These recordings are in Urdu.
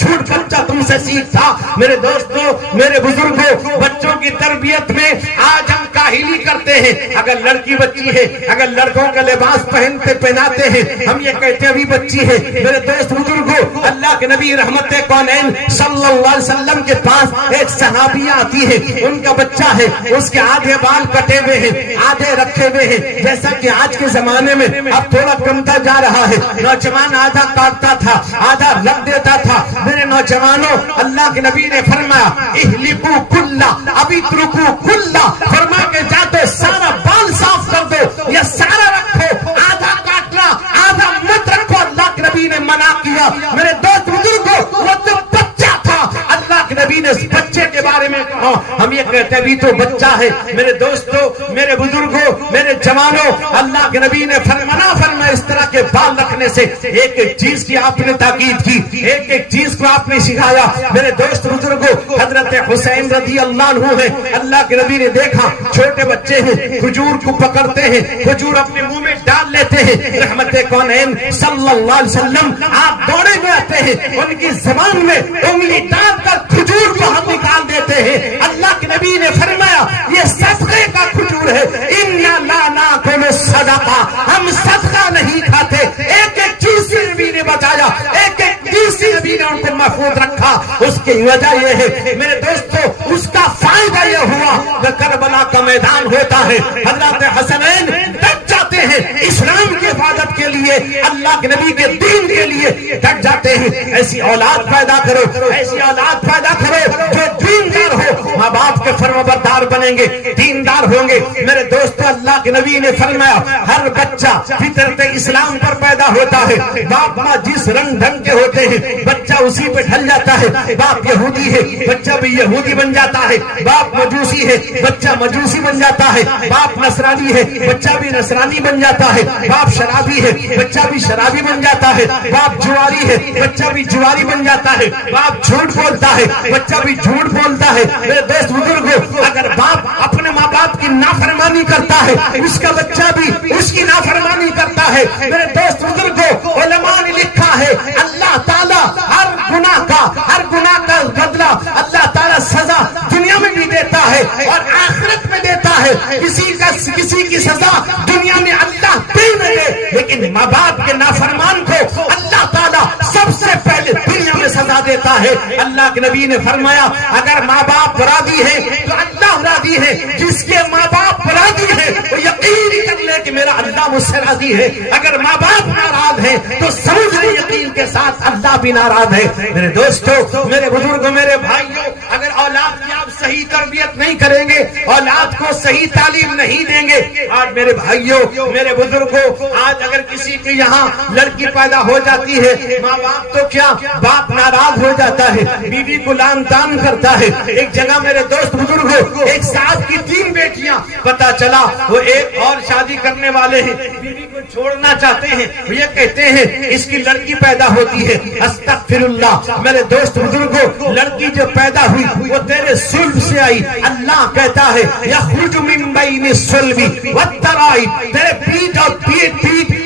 جھوٹ بچہ تم سے سیکھتا. میرے دوستوں میرے بزرگوں, بچوں کی تربیت میں آج ہم کاہلی کرتے ہیں. اگر لڑکی بچی ہے, اگر لڑکوں کا لباس پہناتے ہیں, ہم یہ کہتے ہیں ابھی بچی ہے. میرے دوست بزرگوں, اللہ کے نبی رحمت کونین صلی اللہ علیہ وسلم کے پاس ایک صحابیہ آتی ہے, ان کا بچہ ہے, اس کے آدھے بال کٹے ہوئے ہیں, آدھے رکھے ہوئے ہیں. جیسا کہ آج کے زمانے میں اب تھوڑا کمتا جا رہا ہے. نوجوان آدھا کاٹتا تھا, آدھا رکھ دیتا تھا. میرے نوجوانوں, اللہ کے نبی نے فرمایا اہلکو کلا ابترکو کلا, فرما کے جاتے سارا بال صاف کر دو یا سارا رکھو, آدھا کاٹنا آدھا مت رکھو. اللہ کے نبی نے منع کیا. میرے دوست بزرگوں, وہ جو بچہ تھا, اللہ کے نبی نے اس بچے کے بارے میں کہا. ہم یہ کہتے ہیں ابھی تو بچہ ہے. میرے دوستوں میرے بزرگوں میرے جوانوں, اللہ کے نبی نے منع فرمایا اس طرح کے بال رکھنے سے. ایک ایک چیز کی آپ نے تاکید کی, ایک ایک چیز کو آپ نے سکھایا. میرے دوست بزرگوں, حضرت حسین رضی اللہ عنہ ہے, اللہ کے نبی نے دیکھا چھوٹے بچے ہیں, کھجور کو پکڑتے ہیں, کھجور اپنے منہ میں ڈال لیتے ہیں. رحمت کونین صلی اللہ علیہ وسلم آپ دوڑے میں آتے ہیں, ان کی زبان میں انگلی ڈال کر کھجور کو ہم نکال دیتے ہیں. اللہ کے نبی نے فرمایا یہ صدقے کا کھجور ہے. اِنَّا لَا نَأْكُلُ الصَّدَقَةَ, ہم صدقہ نہیں کھاتے. ایک ایک چیز سے نبی نے بتایا, ایک ایک چیز سے نبی نے ان کو محفوظ رکھا. اس کی وجہ یہ ہے میرے دوستوں, اس کا فائدہ یہ ہوا کہ کربلا کا میدان ہوتا ہے, حضرت حسنین ڈٹ جاتے ہیں اسلام کی حفاظت کے لیے, اللہ کے نبی کے دین کے لیے ڈٹ جاتے ہیں. ایسی اولاد پیدا کرو, ایسی اولاد پیدا کرو جو دیندار ہو. ماں باپ کے فرمانبردار بنیں گے, دیندار ہوں گے. میرے دوستو, اللہ کے نبی نے فرمایا ہر بچہ فطرت اسلام پر پیدا ہوتا ہے. باپ ماں جس رنگ ڈھنگ کے ہوتے ہیں بچہ اسی پہ ڈھل جاتا ہے. باپ یہودی ہے, بچہ بھی یہودی بن جاتا ہے. باپ مجوسی ہے, بچہ مجوسی بن جاتا ہے. باپ نصرانی ہے, بچہ بھی نصرانی بن جاتا ہے. باپ شرابی ہے, بچہ بھی شرابی بن جاتا ہے. باپ جواری ہے, بچہ بھی جواری بن جاتا ہے. باپ جھوٹ بولتا ہے, بچہ بھی جھوٹ بولتا ہے. میرے دوست بزرگوں, اگر باپ اپنے ماں باپ کی نافرمانی کرتا ہے, اس کا بچہ بھی اس کی نافرمانی کرتا ہے. میرے دوست بزرگوں, علماء نے لکھا ہے اللہ تعالیٰ ہر گناہ کا بدلہ اللہ تعالیٰ سزا دنیا میں بھی دیتا ہے اور آخرت میں دیتا ہے. کسی کی سزا دنیا میں اللہ دے نہ دے, لیکن ماں باپ کے نافرمان کو اللہ تعالیٰ سب سے پہلے دنیا میں سزا دیتا ہے. اللہ کے نبی نے فرمایا اگر ماں باپ راضی ہے تو اللہ راضی ہے. جس کے ماں باپ راضی ہے وہ یقین کر لے کہ میرا اللہ مجھ سے راضی ہے. اگر ماں باپ ناراض ہے تو سمجھ لے یقین کے ساتھ اللہ بھی ناراض ہے. میرے دوستو میرے بزرگوں میرے بھائیوں, اگر اولاد کی آپ صحیح تربیت نہیں کریں گے, اولاد کو صحیح تعلیم نہیں دیں گے. آج میرے بھائیوں میرے بزرگوں, آج اگر کسی کے یہاں لڑکی پیدا ہو جاتی ہے, ماں باپ تو کیا باپ ناراض ہو جاتا ہے, بیوی کو لان تان کرتا ہے. ایک جگہ میرے دوست بزرگوں, ایک صاحب کی 3 بیٹیاں, پتا چلا وہ ایک اور شادی کرنے والے ہیں, بیوی کو چھوڑنا چاہتے ہیں. یہ کہتے ہیں اس کی لڑکی پیدا ہوتی ہے, استغفر اللہ. میرے دوست بزرگوں, لڑکی جو پیدا ہوئی وہ تیرے صلب سے آئی. اللہ کہتا ہے یخرج من بین الصلب والترائی, تیرے پیٹ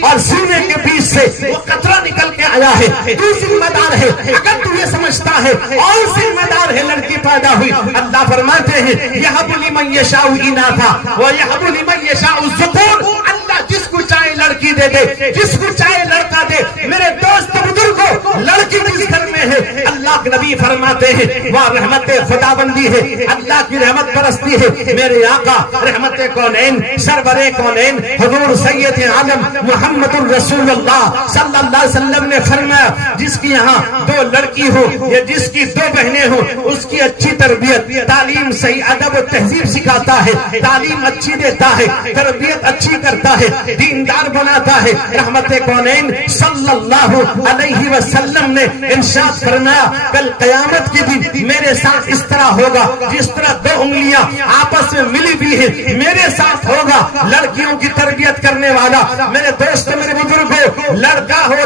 اور سینے کے بیچ سے وہ قطرہ نکل کے آیا ہے. تو ذمہ دار ہے. اگر تو یہ سمجھتا ہے اور ذمہ دار ہے لڑکی پیدا ہوئی, اللہ فرماتے ہیں یہب لمن یشاء اناثا ویہب لمن یشاء الذکور. اللہ جس کو چاہے لڑکی دے دے, جس کو چاہے لڑکا دے. میرے دوست بزرگوں, لڑکی جس گھر میں ہے اللہ کے نبی فرماتے ہیں وہاں رحمت خدا بندی ہے, اللہ کی رحمت برستی ہے. میرے آقا رحمت کونین سرور کونین حضور سید عالم محمد الرسول اللہ صلی اللہ علیہ وسلم نے فرمایا جس کی یہاں 2 لڑکی ہو یا جس کی 2 بہنیں ہو, اس کی اچھی تربیت تعلیم صحیح ادب و تہذیب سکھاتا ہے, تعلیم اچھی دیتا ہے, تربیت اچھی کرتا ہے, دیندار بناتا ہے. رحمت کونین صلی اللہ علیہ وسلم نے ارشاد فرمایا کل قیامت کے دن میرے ساتھ اس طرح ہوگا جس طرح 2 انگلیاں آپس میں ملی بھی ہیں, میرے ساتھ ہوگا لڑکیوں کی تربیت کرنے والا. میرے دوست میرے بزرگوں, لڑکا ہو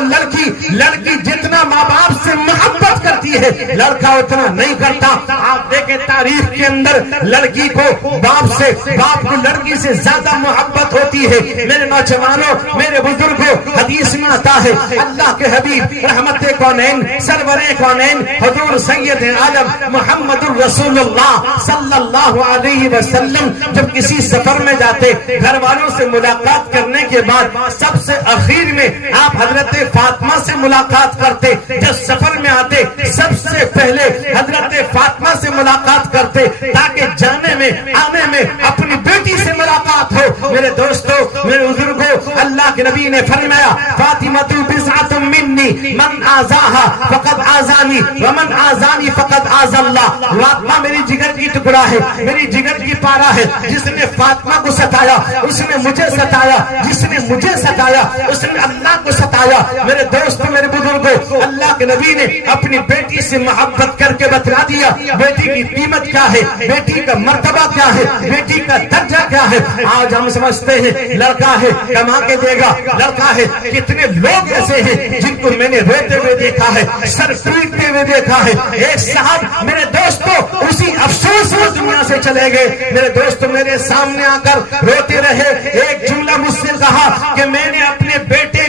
لڑکی جتنا ماں باپ سے محبت کرتی ہے لڑکا اتنا نہیں کرتا. آپ دیکھیں تاریخ کے اندر لڑکی کو باپ کو لڑکی سے زیادہ محبت ہوتی ہے. میرے نوجوانوں میرے بزرگوں, حدیث میں آتا ہے اللہ کے حبیب رحمت کونین سرور کونین حضور سید عالم محمد الرسول اللہ صلی اللہ علیہ وسلم جب کسی سفر میں جاتے، گھر والوں سے ملاقات کرنے کے بعد سب سے اخیر میں آپ حضرت فاطمہ سے ملاقات کرتے. جب سفر میں آتے سب سے پہلے حضرت فاطمہ سے ملاقات کرتے تاکہ جانے میں آنے میں اپنی بیٹی سے ملاقات ہو. میرے دوستو، میرے بزرگوں، اللہ کے نبی نے فرمایا فاطمہ بضعۃ منی من آذاہا فقد آذانی ومن آذانی فقد آذى اللہ. فاطمہ میری جگر کی ٹکڑا ہے، میری جگر کی پارا ہے. جس نے فاطمہ کو ستایا اس نے مجھے ستایا، جس نے مجھے ستایا اس نے اللہ کو ستایا. میرے دوست، میرے بزرگوں، اللہ کے نبی نے اپنی بیٹی سے محبت کر کے بتلا دیا بیٹی کی قیمت کیا ہے، بیٹی کا مرتبہ کیا ہے، بیٹی کا درجہ کیا ہے. آج ہم سمجھتے ہیں لڑکا ہے کما کے دے گا، لڑکا ہے. کتنے لوگ ایسے ہیں جن کو میں نے روتے ہوئے دیکھا ہے، سر پیٹتے ہوئے دیکھا ہے. ایک صاحب میرے دوستوں اسی افسوس میں دنیا سے چلے گئے. میرے دوستوں میرے سامنے آ کر روتے رہے. ایک جملہ مجھ سے کہا کہ میں نے اپنے بیٹے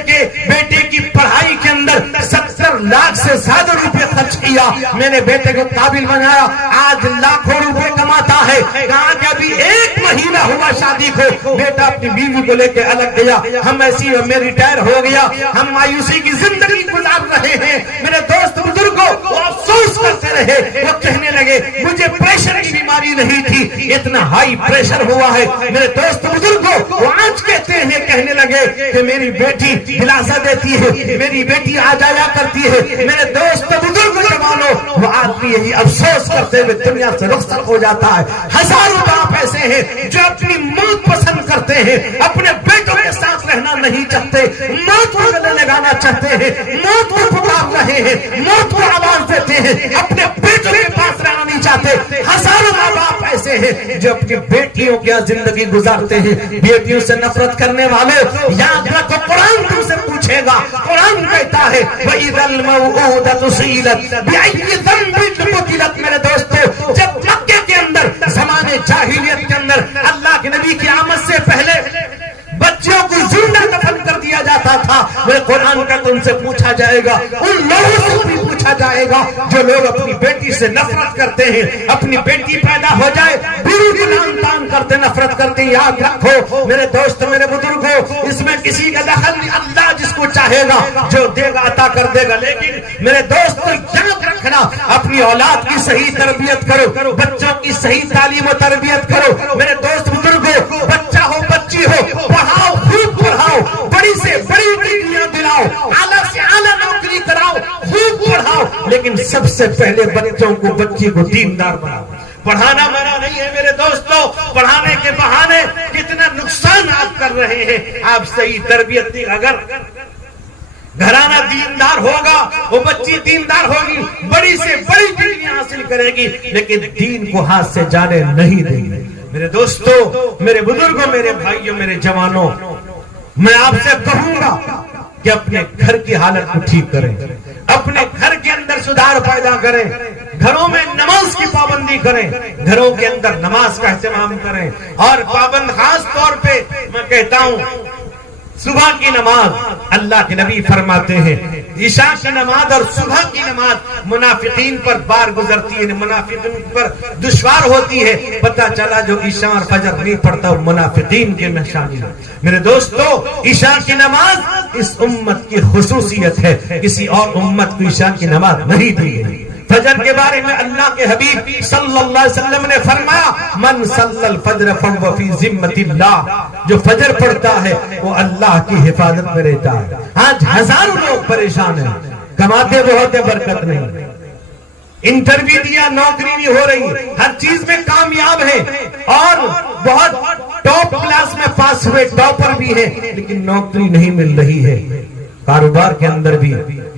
کی پڑھائی کے اندر 70 لاکھ سے زیادہ روپے خرچ کیا، میں نے بیٹے کو قابل بنایا، آج لاکھوں روپے کماتا ہے. کہا کہ ابھی 1 مہینہ ہوا شادی کو، بیٹا اپنی بیوی کو لے کے الگ گیا. ہم ایسی میں ریٹائر ہو گیا، ہم مایوسی کی زندگی گزار رہے ہیں. میرے دوست بزرگوں وہ افسوس کرتے رہے، وہ کہنے لگے مجھے پریشر کی بیماری نہیں تھی، اتنا ہائی پریشر ہوا ہے. میرے دوست بزرگوں وہ آج کہتے ہیں، کہنے لگے کہ میری بیٹی دلاسا دیتی ہے، میری بیٹی آ جایا کرتی ہے. میرے دوست بزرگ جوانوں وہ آدمی یہی افسوس کرتے ہوئے دنیا سے رخصت ہو جاتا ہے. ہزاروں باپ ایسے ہیں جو اپنی موت پسند کرتے ہیں، اپنے بیٹوں کے ساتھ رہنا نہیں چاہتے، موت کو گلے لگانا چاہتے ہیں، موت کو پکار رہے ہیں، موت کو آواز دیتے ہیں، اپنے بیٹوں کے پاس رہنا نہیں چاہتے. ہزاروں ماں باپ ایسے ہیں جو اپنی بیٹیوں کی زندگی گزارتے ہیں. بیٹیوں سے نفرت کرنے والے یاد رکھو قرآن تم سے پوچھے گا. قرآن کہتا ہے وَإِذَا الْمَوْءُودَةُ سُئِلَتْ بِأَيِّ ذَنبٍ قُتِلَتْ. میرے دوستو جب مکے کے اندر زمانے جاہلیت کے اندر اللہ کے نبی کی آمد سے پہلے بچوں کو زندہ دفن کر دیا جاتا تھا. وہ قرآن کا تم سے پوچھا جائے گا، ان لوگوں سے بھی پوچھا جائے گا جو لوگ اپنی بیٹی سے نفرت کرتے ہیں. اپنی بیٹی پیدا ہو جائے بیوی کو لعن طعن کرتے، نفرت کرتے. یاد رکھو میرے دوست، میرے بزرگوں، اس میں کسی کا دخل نہیں. اللہ جس کو چاہے گا جو دے گا عطا کر دے گا. لیکن میرے دوست یاد رکھنا اپنی اولاد کی صحیح تربیت کرو، بچوں کی صحیح تعلیم و تربیت کرو. میرے دوست بزرگوں، بچہ ہو بچی ہو، پڑھاؤ، خوب پڑھاؤ، بڑی سے بڑی ڈگریاں دلاؤ، اعلیٰ سے اعلیٰ نوکری کراؤ، خوب پڑھاؤ. لیکن سب سے پہلے بچوں کو، بچی کو دیندار بناؤ. پڑھانا منع نہیں ہے میرے دوستوں، پڑھانے کے بہانے کتنا نقصان آپ کر رہے ہیں. آپ صحیح تربیت نہیں، اگر گھرانہ دیندار ہوگا، وہ بچی دیندار ہوگی، بڑی سے بڑی ڈگریاں حاصل کرے گی، لیکن دین کو ہاتھ سے جانے نہیں دے گی. میرے دوستو، میرے بزرگوں، میرے بھائیوں، میرے جوانوں، میں آپ سے کہوں گا کہ اپنے گھر کی حالت کو ٹھیک کریں، اپنے گھر کے اندر سدھار پیدا کریں، گھروں میں نماز کی پابندی کریں، گھروں کے اندر نماز کا اہتمام کریں. اور پابند خاص طور پہ میں کہتا ہوں صبح کی نماز. اللہ کے نبی فرماتے ہیں عشاء کی نماز اور صبح کی نماز منافقین پر بار گزرتی ہے، منافقین پر دشوار ہوتی ہے. پتہ چلا جو عشاء اور فجر نہیں پڑھتا وہ منافقین کے میں شامل ہے. میرے دوستو عشاء کی نماز اس امت کی خصوصیت ہے، کسی اور امت کو عشاء کی نماز نہیں دی ہے. فجر کے بارے میں اللہ کے حبیب صلی اللہ علیہ وسلم نے فرمایا من صلی الفجر فهو فی ذمۃ اللہ. جو فجر پڑھتا ہے وہ اللہ کی حفاظت میں رہتا ہے. آج ہزاروں لوگ پریشان ہیں، کماتے بہت ہیں، برکت نہیں. انٹرویو دیا، نوکری نہیں ہو رہی، ہر چیز میں کامیاب ہے اور بہت ٹاپ کلاس میں پاس ہوئے، ٹاپر بھی ہے، لیکن نوکری نہیں مل رہی ہے. کاروبار کے اندر بھی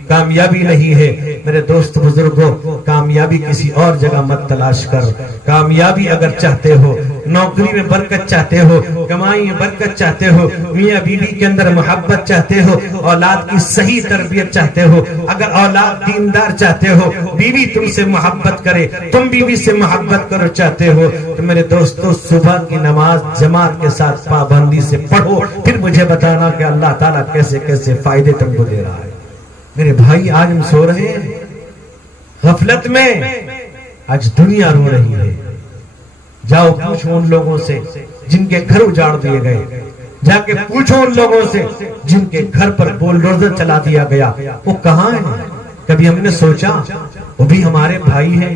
کامیابی نہیں ہے. میرے دوست بزرگوں، کامیابی کسی اور جگہ مت تلاش کر. کامیابی اگر چاہتے ہو، نوکری میں برکت چاہتے ہو، کمائی میں برکت چاہتے ہو، میاں بیوی کے اندر محبت چاہتے ہو، اولاد کی صحیح تربیت چاہتے ہو، اگر اولاد دیندار چاہتے ہو، بیوی تم سے محبت کرے، تم بیوی سے محبت کرو چاہتے ہو، تو میرے دوستو صبح کی نماز جماعت کے ساتھ پابندی سے پڑھو. پھر مجھے بتانا کہ اللہ تعالیٰ کیسے کیسے فائدے تم کو دے رہا ہے. میرے بھائی آج ہم سو رہے ہیں، غفلت میں آج دنیا رو رہی ہے. جاؤ پوچھو ان لوگوں سے جن کے گھر اجاڑ دیے گئے، جا کے پوچھو ان لوگوں سے جن کے گھر پر بولڈوزر چلا دیا گیا، وہ کہاں ہیں؟ کبھی ہم نے سوچا وہ بھی ہمارے بھائی ہیں،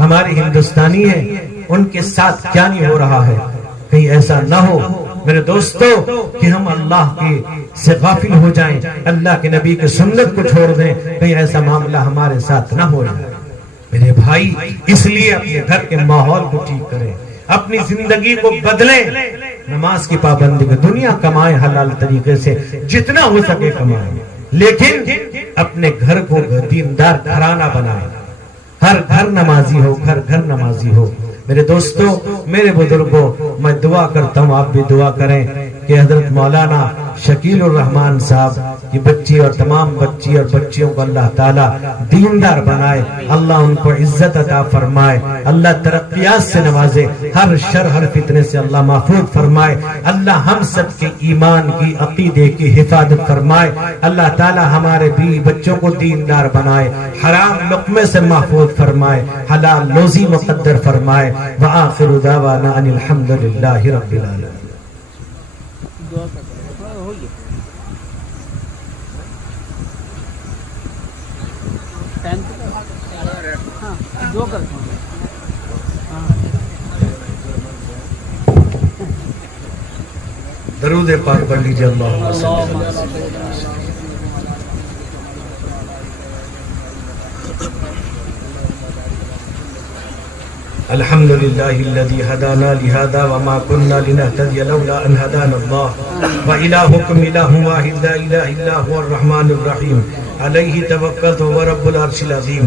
ہمارے ہندوستانی ہیں، ان کے ساتھ کیا نہیں ہو رہا ہے؟ کہیں ایسا نہ ہو میرے دوستو کہ ہم اللہ کے سے غافل ہو جائیں، اللہ کے نبی کے سنت کو چھوڑ دیں، کہیں ایسا معاملہ ہمارے ساتھ نہ ہو جائے. میرے بھائی اس لیے اپنے گھر کے ماحول کو ٹھیک کریں، اپنی زندگی کو بدلیں، نماز کی پابندی میں دنیا کمائیں، حلال طریقے سے جتنا ہو سکے کمائیں، لیکن اپنے گھر کو دیندار گھرانہ بنائیں. ہر گھر نمازی ہو، گھر گھر نمازی ہو. میرے دوستو، میرے بزرگوں، میں دعا کرتا ہوں آپ بھی دعا کریں کہ حضرت مولانا شکیل الرحمان صاحب کی بچی اور تمام بچی اور بچیوں کو اللہ تعالیٰ دیندار بنائے، اللہ ان کو عزت عطا فرمائے، اللہ ترقیات سے نوازے، ہر شر ہر فتنے سے اللہ محفوظ فرمائے، اللہ ہم سب کے ایمان کی عقیدے کی حفاظت فرمائے، اللہ تعالیٰ ہمارے بھی بچوں کو دیندار بنائے، حرام لقمے سے محفوظ فرمائے، حلال روزی مقدر فرمائے. وآخر دعوانا ان الحمدللہ رب العالمین. درود پاک پڑھ لیجیے. اللہم صلی اللہ علیہ وسلم. الحمد للہ الذی ہدانا لہذا وما كنا لنہتدی لولا ان ہدانا اللہ وإلہکم الہ واحد لا الہ الا هو الرحمن الرحیم علیہ توکلت وهو رب العرش العظیم.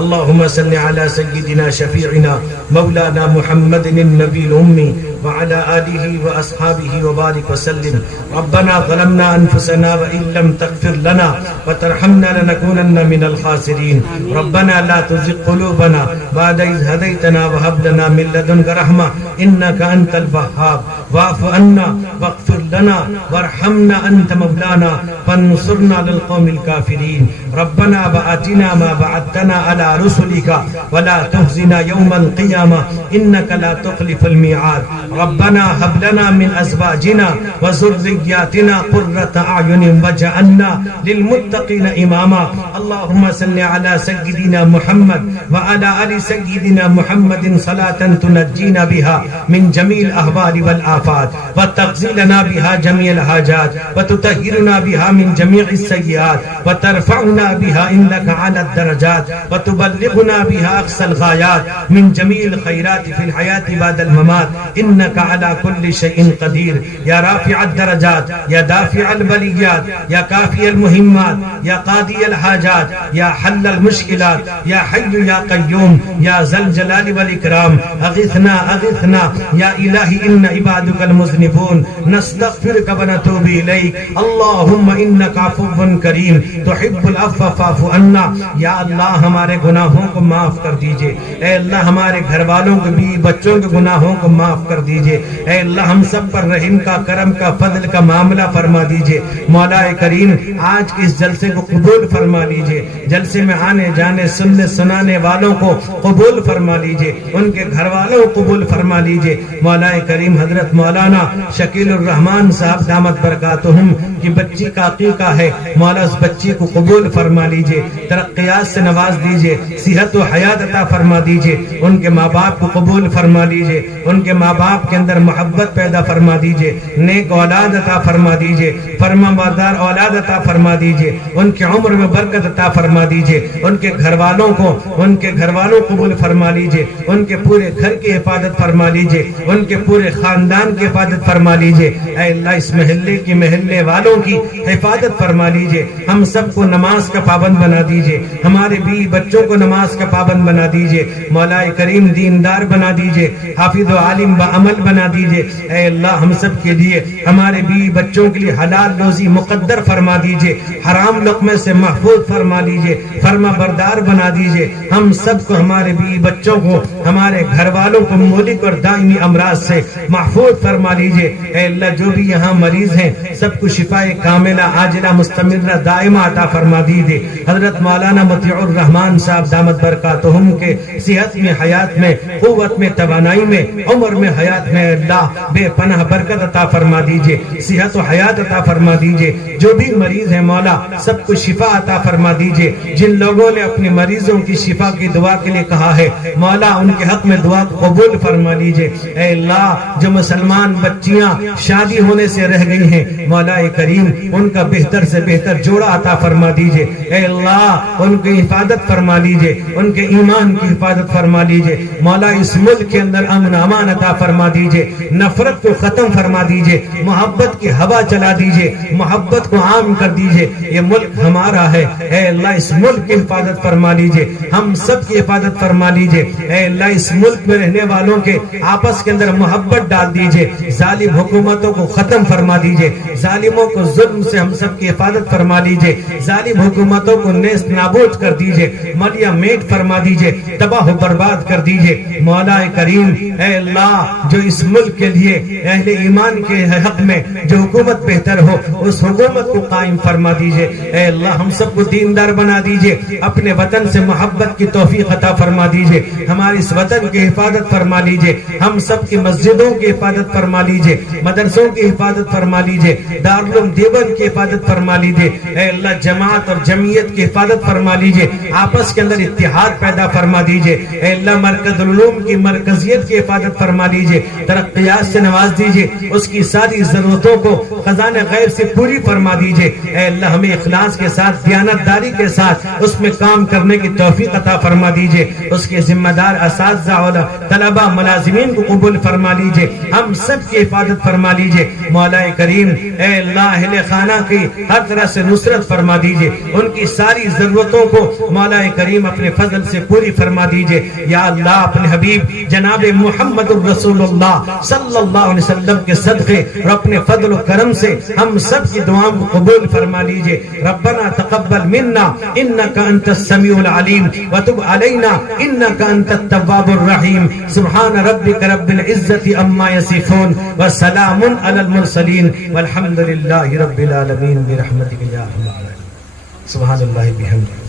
اللهم صل على سيدنا شفيعنا مولانا محمد النبي الأمي وعلى آله وأصحابه وبارك وسلم. ربنا ظلمنا أنفسنا وإن لم تغفر لنا وترحمنا لنكونن من الخاسرين. ربنا لا تزغ قلوبنا بعد إذ هديتنا وهب لنا من لدنك رحمة إنك أنت الوهاب. واعف عنا واغفر لنا وارحمنا أنت مولانا فانصرنا على القوم الكافرين. ربنا وآتنا ما وعدتنا على رسلك ولا تخزنا يوم القيامة إنك لا تخلف الميعاد. ربنا هب لنا من أزواجنا وذرياتنا قرة أعين واجعلنا للمتقين إماما. اللهم صل على سيدنا محمد وعلى آل سيدنا محمد صلاة تنجينا بها من جميع الأهوال والآفات وتقضي لنا بها جميع الحاجات وتطهرنا بها من جميع السيئات وترفعنا بها عندك على الدرجات وتبلغنا بها أقصى الغايات من جميع الخيرات في الحياة بعد الممات إنك على كل شيء قدير. يا رافع الدرجات، يا دافع البليات، يا كافي المهمات، يا قاضي الحاجات، يا حل المشكلات، يا حي يا قيوم، يا ذا الجلال والإكرام. أغثنا أغثنا يا إلهي إن عبادك المذنبون نستغفرك ونتوب إليك. اللهم إنك عفو كريم تحب العفو فاعف عنا. یا اللہ ہمارے گناہوں کو معاف کر دیجئے، اے اللہ ہمارے گھر والوں کے بھی بچوں کے گناہوں کو معاف کر دیجئے، اے اللہ ہم سب پر رحم کا، کرم کا، فضل کا معاملہ فرما دیجئے. مولا کریم آج کے اس جلسے کو قبول فرما لیجئے، جلسے میں آنے جانے سننے سنانے والوں کو قبول فرما لیجئے، ان کے گھر والوں کو قبول فرما لیجئے. مولا کریم حضرت مولانا شکیل الرحمان صاحب دامت برکاتہم کی بچی کا عقیقہ ہے، مولا اس بچی کو قبول فرما لیجئے، ترقیات سے نواز دیجئے، صحت و حیات عطا فرما دیجئے. ان کے ماں باپ کو قبول فرما لیجئے، ان کے ماں باپ کے اندر محبت پیدا فرما دیجئے، نیک اولاد عطا فرما دیجئے، فرما بردار اولاد عطا فرما دیجئے، ان کی عمر میں برکت عطا فرما دیجئے. ان کے گھر والوں کو قبول فرما لیجئے، ان کے پورے گھر کی حفاظت فرما لیجئے، ان کے پورے خاندان کی حفاظت فرما لیجئے. اے اللہ اس محلے کی محلے والوں کی حفاظت فرما لیجئے. ہم سب کو نماز کا پابند بنا دیجئے، ہمارے بھی بچوں کو نماز کا پابند بنا دیجئے. مولا کریم دیندار بنا دیجئے، حافظ و عالم با عمل بنا دیجئے. اے اللہ ہم سب کے لیے، ہمارے بھی بچوں کے لیے حلال روزی مقدر فرما دیجئے، حرام لقمے سے محفوظ فرما لیجئے، فرما بردار بنا دیجئے. ہم سب کو، ہمارے بھی بچوں کو، ہمارے گھر والوں کو مہلک اور دائمی امراض سے محفوظ فرما لیجئے. اے اللہ جو بھی یہاں مریض ہیں سب کو شفا شفا کاملہ عاجلہ مستمرہ دائمہ عطا فرما دیجئے۔ حضرت مولانا مطیع الرحمان صاحب دامت برکاتہم کے صحت میں، حیات میں، قوت میں، توانائی میں، عمر میں، حیات میں اللہ بے پناہ برکت عطا فرما دیجئے، صحت و حیات عطا فرما دیجئے۔ جو بھی مریض ہیں مولا سب کو شفا عطا فرما دیجئے۔ جن لوگوں نے اپنے مریضوں کی شفا کی دعا کے لیے کہا ہے مولا ان کے حق میں دعا قبول فرما لیجئے۔ اے اللہ جو مسلمان بچیاں شادی ہونے سے رہ گئی ہیں مولا کریم ان کا بہتر سے بہتر جوڑا عطا فرما دیجئے۔ اے اللہ ان کی حفاظت فرما لیجئے، ان کے ایمان کی حفاظت فرما لیجئے۔ مولا اس ملک کے اندر امن امان عطا فرما دیجئے، نفرت کو ختم فرما دیجئے، محبت کی ہوا چلا دیجئے، محبت کو عام کر دیجئے۔ یہ ملک ہمارا ہے، اے اللہ اس ملک کی حفاظت فرما لیجئے، ہم سب کی حفاظت فرما لیجئے۔ اے اللہ اس ملک میں رہنے والوں کے آپس کے اندر محبت ڈال دیجئے، ظالم حکومتوں کو ختم فرما دیجئے، ظالموں کو ظلم سے ہم سب کی حفاظت فرما لیجئے، ظالم حکومتوں کو نیست نابود کر دیجئے، ملیا میٹ فرما دیجئے، تباہ و برباد کر دیجئے۔ مولا کریم اے اللہ جو اس ملک کے لیے اہل ایمان کے حق میں جو حکومت بہتر ہو اس حکومت کو قائم فرما دیجئے۔ اے اللہ ہم سب کو دیندار بنا دیجئے، اپنے وطن سے محبت کی توفیق عطا فرما دیجئے، ہماری اس وطن کی حفاظت فرما لیجئے، ہم سب کی مسجدوں کی حفاظت فرما لیجئے، مدرسوں کی حفاظت فرما لیجئے، دارالعلوم دیوبند کی حفاظت فرما لیجئے۔ اے اللہ جماعت اور جمعیت کی حفاظت فرما لیجئے، آپس کے اندر اتحاد پیدا فرما دیجئے۔ اے اللہ مرکز العلوم کی مرکزیت کی حفاظت فرما لیجئے، ترقیات سے نواز دیجئے، اس کی ساری ضرورتوں کو خزانہ غیب سے پوری فرما دیجئے۔ اے اللہ ہمیں اخلاص کے ساتھ دیانتداری کے ساتھ اس میں کام کرنے کی توفیق عطا فرما دیجئے، اس کے ذمہ دار اساتذہ اور طلبہ ملازمین کو قبول فرما لیجئے، ہم سب کی حفاظت فرما لیجئے۔ مولا کریم اے اللہ اہل خانہ کی ہر طرح سے نصرت فرما دیجئے، ان کی ساری ضرورتوں کو مولا کریم اپنے فضل سے پوری فرما دیجئے۔ یا اللہ اپنے حبیب جناب محمد الرسول اللہ صلی اللہ علیہ وسلم کے صدقے اور اپنے فضل و کرم سے ہم سب کی دعاؤں کو قبول فرما لیجئے۔ ربنا تقبل منا انك انت السميع العليم وتب علينا انك انت التواب الرحيم سبحان ربك رب العزة عما يصفون وسلام على المرسلين والحمد لله رب العالمين برحمتك يا ارحم الراحمين سبحان الله بحمده